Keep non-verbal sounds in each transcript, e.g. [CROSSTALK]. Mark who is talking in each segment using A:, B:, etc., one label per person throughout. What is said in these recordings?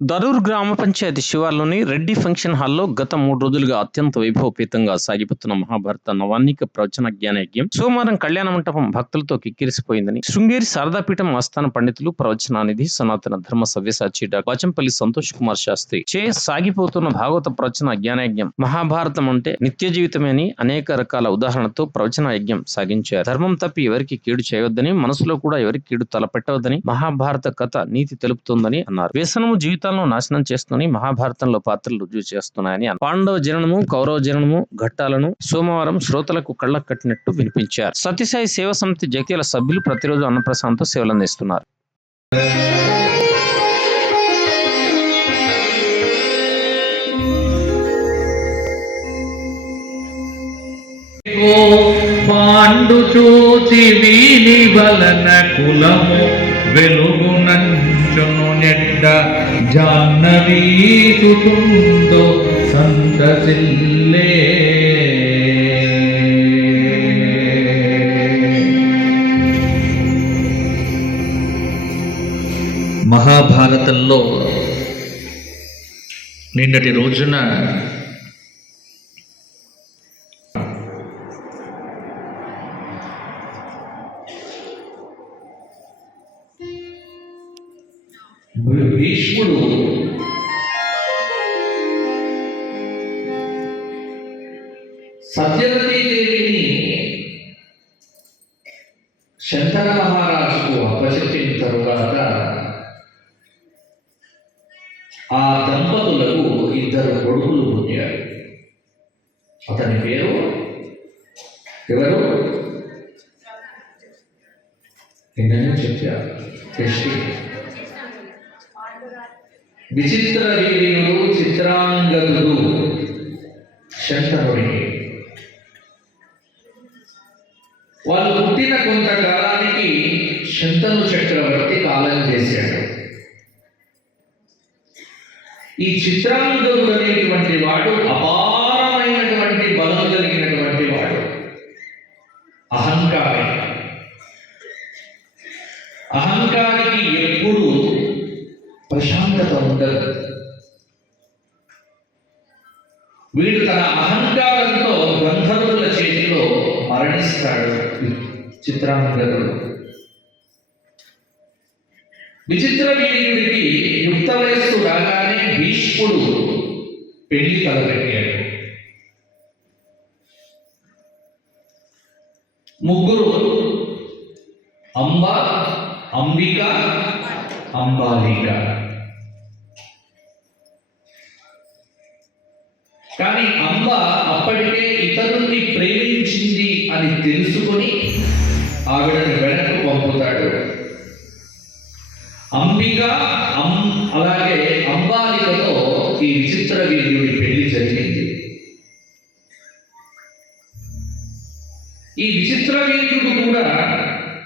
A: దరూర్ గ్రామ పంచాయతీ శివార్లోని రెడ్డి ఫంక్షన్ హాల్లో గత మూడు రోజులుగా అత్యంత వైభవపేతంగా సాగిపోతున్న మహాభారత నవాన్నిక ప్రవచన జ్ఞానయజ్ఞం సోమవారం కళ్యాణ మంటపం భక్తులతో కిక్కిరిసిపోయిందని శృంగేరి శారదాపీఠం ఆస్థాన పండితులు ప్రవచనానిధి సనాతన ధర్మ సవ్యసాచి డాక్టర్ వాచంపల్లి సంతోష్ కుమార్ శాస్త్రి. చే సాగిపోతున్న భాగవత ప్రవచన జ్ఞానయజ్ఞం మహాభారతం అంటే నిత్య జీవితమే అని అనేక రకాల ఉదాహరణతో ప్రవచన యజ్ఞం సాగించారు. ధర్మం తప్పి ఎవరికి కీడు చేయవద్దని మనసులో కూడా ఎవరికి కీడు తలపెట్టవద్దని మహాభారత కథ నీతి తెలుపుతోందని అన్నారు. వ్యసనము రాష్ట్రాలను నాశనం చేస్తూనే మహాభారతంలో పాత్రలు రుజువు చేస్తున్నాయని పాండవ జననము కౌరవ జననము ఘట్టాలను సోమవారం శ్రోతలకు కళ్ళకు కట్టినట్టు వినిపించారు. సత్యసాయి సేవ సమితి జగిత్యాల సభ్యులు ప్రతిరోజు అన్నప్రసాదంతో సేవలు అందిస్తున్నారు
B: పాండు చూచి వీని వలన కులము వెలుగునంచును నెట్ జాహ్నవీ సుతుందో సంతసిల్లే మహాభారతంలో నిన్నటి రోజున భీష్ముడు. సత్యవతీదేవిని శంకర మహారాజుకు అప్పచెప్పిన తరువాత ఆ దంపతులకు ఇద్దరు కొడుకులు పుట్టారు. అతని పేరు ఎవరు? ఏంటనే చెప్పారు. కృష్ణ విచిత్ర వీర్యుడు చిత్రాంగదుడు శంకరుడి వాళ్ళు పుట్టిన కొంతకాలానికి శంతను చక్రవర్తి కాలం చేశాడు. ఈ చిత్రాంగుడు అనేటువంటి వాడు అపారమైనటువంటి బలం కలిగినటువంటి వాడు. అహంకారి. అహంకారి ఉండదు వీడు తన అహంకారంతో గంధర్వుల చేతిలో మరణిస్తాడు. చిత్రాంగదుడు విచిత్ర వీర్యుడికి యుక్త వయస్సు రాగానే భీష్ముడు పెళ్ళి తలపెట్టాడు. ముగ్గురు అంబ అంబిక అంబాలిక. కానీ అమ్మ అప్పటికే ఇతరుణ్ణి ప్రేమించింది అని తెలుసుకొని ఆవిడని వెనక్కు పంపుతాడు. అంబిక అం అలాగే అంబాలికతో ఈ విచిత్ర వీర్యుడి పెళ్ళి జరిగింది. ఈ విచిత్ర వీర్యుడు కూడా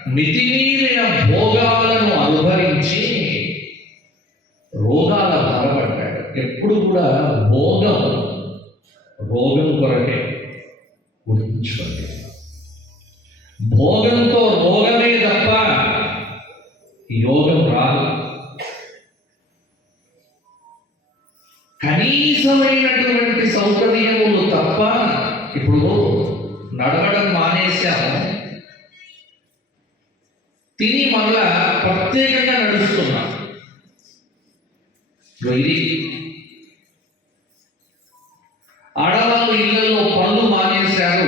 B: మితిమీరిన భోగాలను అనుభవించి రోగాల బాధపడ్డాడు. ఎప్పుడు కూడా భోగం రోగం కొరకే గుర్తించుకోండి భోగంతో రోగమే తప్ప యోగం రాదు. కనీసమైనటువంటి సౌకర్యములు తప్ప ఇప్పుడు నడవడం మానేశాము. తిని మళ్ళా ప్రత్యేకంగా నడుస్తున్నాం. ఇది ఆడవాళ్ళు ఇళ్ళలో పనులు మానేశారు.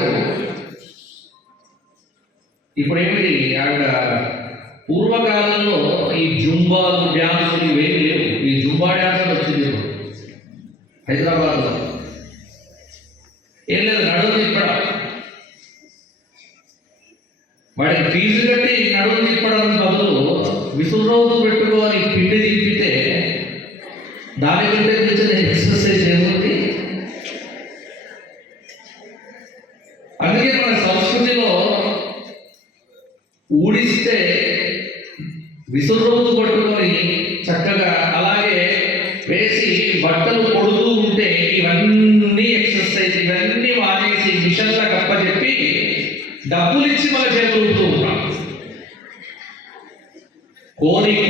B: ఇప్పుడు ఏమిటి ఆవిడ పూర్వకాలంలో ఈ జుంబాలు డ్యాన్సులు ఇవేమి లేవు. ఈ జుంబా డ్యాన్సులు వచ్చింది హైదరాబాద్లో. ఏం లేదు నడుము తిప్పడం. వాడికి ఫీజు కట్టి నడుము తిప్పడం బదులు విసులు రోజు పెట్టుకొని పిండి విసులు రోజు పట్టుకొని చక్కగా అలాగే వేసి బట్టలు కొడుతూ ఉంటే ఇవన్నీ ఎక్సర్సైజ్ ఇవన్నీ మానేసి మిషన్లకు అప్పచెప్పి డబ్బులు ఇచ్చి మన చేతులుతూ ఉంటాం. కోరిక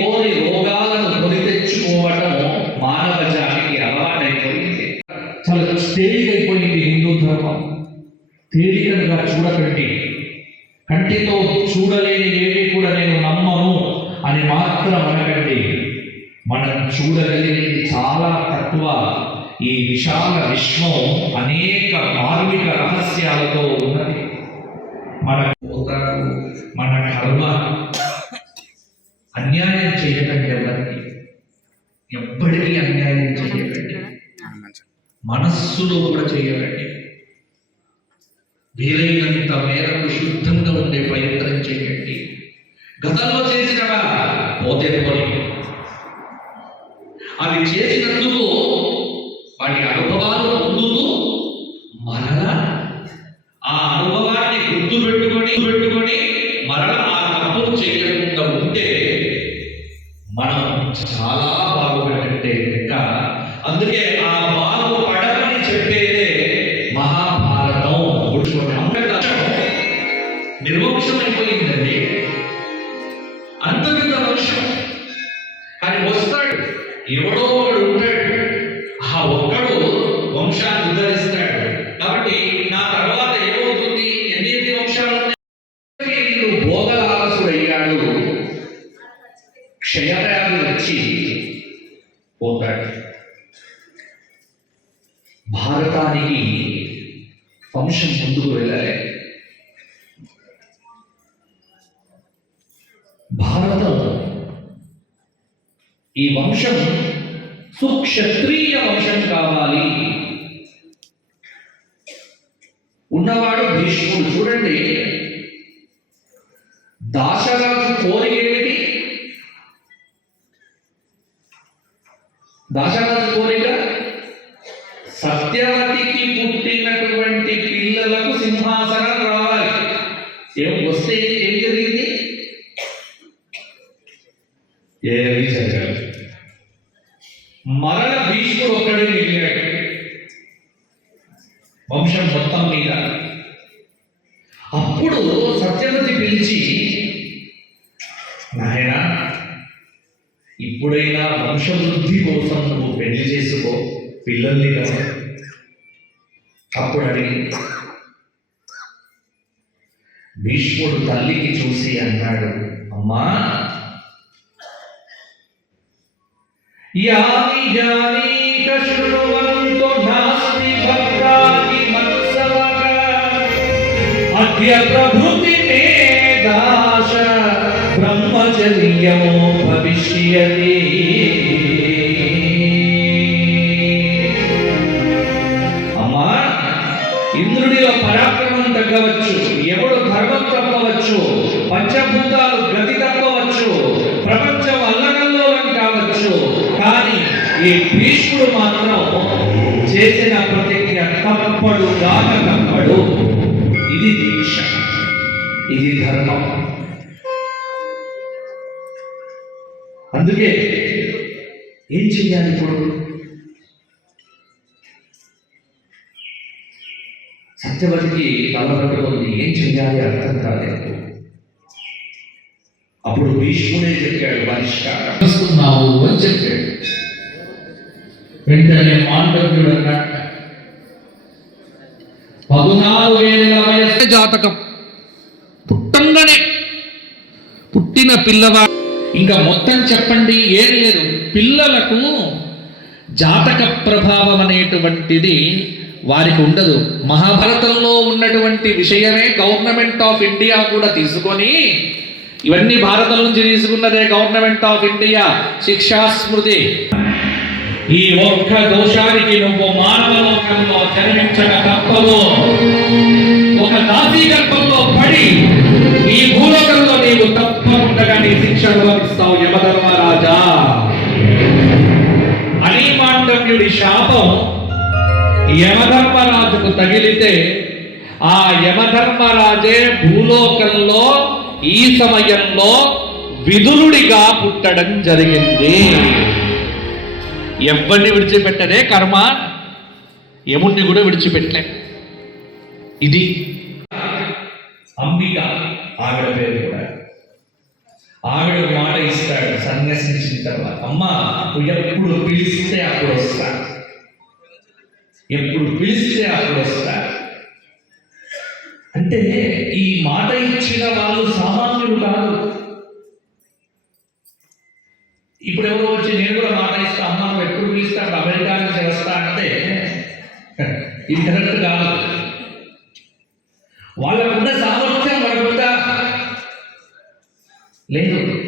B: పోతారు. మన కర్మ అన్యాయం చేయకండి ఎవరికి? ఎప్పటికీ అన్యాయం చేయకండి. మనస్సులో కూడా చేయకండి. వీలైనంత మేరకు శుద్ధంగా ఉండే ప్రయత్నం చేయండి. గతంలో చేసినవా? పోతే పోనీ. అవి చేసినందుకు వాటి అనుభవాలు పొందుతూ మరలా పెట్టుకొని పెట్టుకొని మరణ ఆ తప్పు చేయకుండా ఉంటే మనం చాలా బాగుపడినట్టే లెక్క అందుకే ఆ బాగు పడమని చెప్పేదే మహాభారతం గుర్తుకోండి. అంతేకాదు, నిర్వంశమైపోయిందండి అంతకింత వంశం కానీ వస్తాడు. ఎవడో ఒకడు ఉంటాడు. ఆ ఒక్కడు వంశాన్ని ఉద్ధరిస్తాడు. కాబట్టి నా తర్వాత ఏమవుతుంది పోతాడు భారతానికి వంశం ముందుకు వెళ్ళలే భారతం ఈ వంశం సుక్షత్రియ వంశం కావాలి ఉన్నవాడు భీష్ముడు చూడండి దాశరాజు దాశరాజు కోరిక సత్యవతికి పుట్టినటువంటి పిల్లలకు సింహాసనం రావాలి. ఏం వస్తే ఏం జరిగింది? ఇప్పుడైనా వంశవృద్ధి కోసం నువ్వు పెళ్ళి చేసుకో పిల్లల్ని కదా అప్పుడు అడిగింది భీష్ముడు తల్లికి చూసి అన్నాడు అమ్మా యాని జానీక శృణువంతో నాస్తి భక్తాని మత్సవక అద్య ప్రభుతి నే దాశ బ్రహ్మచర్యమో భవిష్యతి. అమ్మా ఇంద్రుడిలో పరాక్రమం తగ్గవచ్చు ఎవడు ధర్మం తప్పవచ్చు పంచభూతాలు గతి తప్పవచ్చు ప్రపంచం అల్లకల్లోలం కావచ్చు కానీ ఈ భీష్ముడు మాత్రం చేసిన ప్రతిజ్ఞ తప్పడు గాక తప్పడు. ఇది దీక్ష. ఇది ధర్మం. అందుకే ఏం చెయ్యాలి ఇప్పుడు? సత్యవతికి తలపట్టుకుంది ఏం చెయ్యాలి అర్థం కాలేదు. అప్పుడు భీష్ముడే చెప్పాడు పరిష్కారం
C: వస్తున్నావు అని చెప్పాడు. వెంటనే మాండవ్యుడు అన్నట్ట పదునాలుగు ఏళ్ళ జాతకం. పుట్టిన పిల్లవా? ఇంకా మొత్తం చెప్పండి ఏం లేదు. పిల్లలకు జాతక ప్రభావం అనేటువంటిది వారికి ఉండదు. మహాభారతంలో ఉన్నటువంటి విషయమే గవర్నమెంట్ ఆఫ్ ఇండియా కూడా తీసుకొని ఇవన్నీ భారతం నుంచి తీసుకున్నదే గవర్నమెంట్ ఆఫ్ ఇండియా శిక్షా స్మృతి. ఈ ఒక్క దోషానికి నువ్వు మానవ లోకంలో జన్మించక తప్పదు. దాసీ గర్భంలో పడి ఈ భూలోకంలో నీవు తప్పకుండా నీ శిక్ష అనుభవిస్తావు యమధర్మరాజా. అనిమాండవ్యుడి శాపం యమధర్మరాజుకు తగిలితే ఆ యమధర్మరాజే భూలోకంలో ఈ సమయంలో విదురుడిగా పుట్టడం జరిగింది. ఎవరిని విడిచిపెట్టదే కర్మ యముణ్ణి కూడా విడిచిపెట్టలే. ఇది
B: అంబిక ఆవిడ పేరు కూడా. ఆవిడ మాట ఇస్తాడు సన్యసించిన తర్వాత అమ్మా నువ్వు ఎప్పుడు పిలిస్తే అప్పుడు వస్తా. ఎప్పుడు పిలిస్తే అప్పుడు వస్తారు అంటే ఈ మాట ఇచ్చిన వాళ్ళు సామాన్యులు కాదు. ఇప్పుడు ఎవరో వచ్చి నేను కూడా మాట ఇస్తా అమ్మ నువ్వు ఎప్పుడు పిలిస్తే అమెరికా నుంచి వస్తా అంటే [LAUGHS] ఇది కరెక్ట్ కాదు. వాళ్ళకున్న సామర్థ్యం లేదు.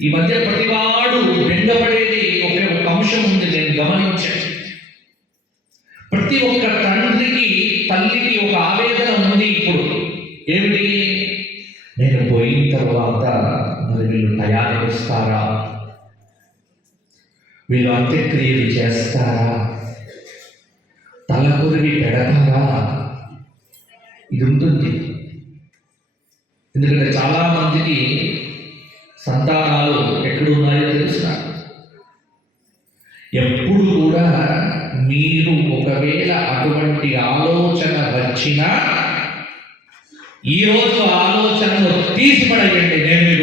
B: ఈ మధ్య ప్రతివాడు బెంగపడేది ఒకే ఒక అంశం ఉంది నేను గమనించాను. ప్రతి ఒక్క తండ్రికి తల్లికి ఒక ఆవేదన ఉంది ఇప్పుడు. ఏమిటి? నేను పోయిన తర్వాత మరి వీళ్ళు తయారు చేస్తారా వీళ్ళు అంత్యక్రియలు చేస్తారా? తలకొరివి పెడతారా? ఇది ఉంటుంది. ఎందుకంటే చాలా మందికి సంతానాలు ఎక్కడున్నాయో తెలుసా? ఎప్పుడు కూడా మీరు ఒకవేళ అటువంటి ఆలోచన వచ్చినా ఈరోజు ఆలోచనలు తీసిపడేయండి. నేను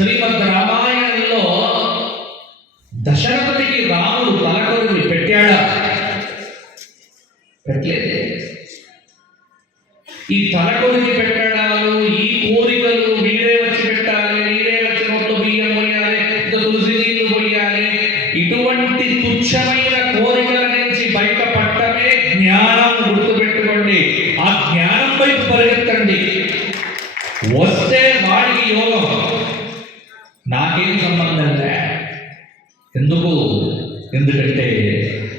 B: శ్రీమద్ రామాయణంలో దశరథుడికి రాముడు తలకొరివి పెట్టాడా? పెట్టలేదు. ఈ తలకొరికి పెట్టడాలు ఈ కోరికలు మీరే వచ్చి పెట్టాలి మీరే వచ్చి నోట్లో బియ్యం పోయాలి ఇంత తులసి నీళ్ళు పోయాలి. ఇటువంటి తుచ్చమైన కోరికల నుంచి బయటపడటమే జ్ఞానం గుర్తుపెట్టుకోండి. ఆ జ్ఞానం వైపు పరిగెత్తండి. వస్తే వాడికి యోగం. నాకేం సంబంధం లే. ఎందుకు? ఎందుకంటే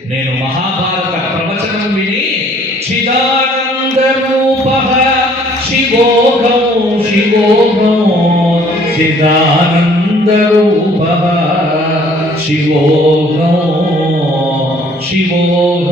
B: నేను మహాభారత ప్రవచనం విని చిదానంద రూప శివోహం శివోగం చిదానంద రూప శివోగం శివోగం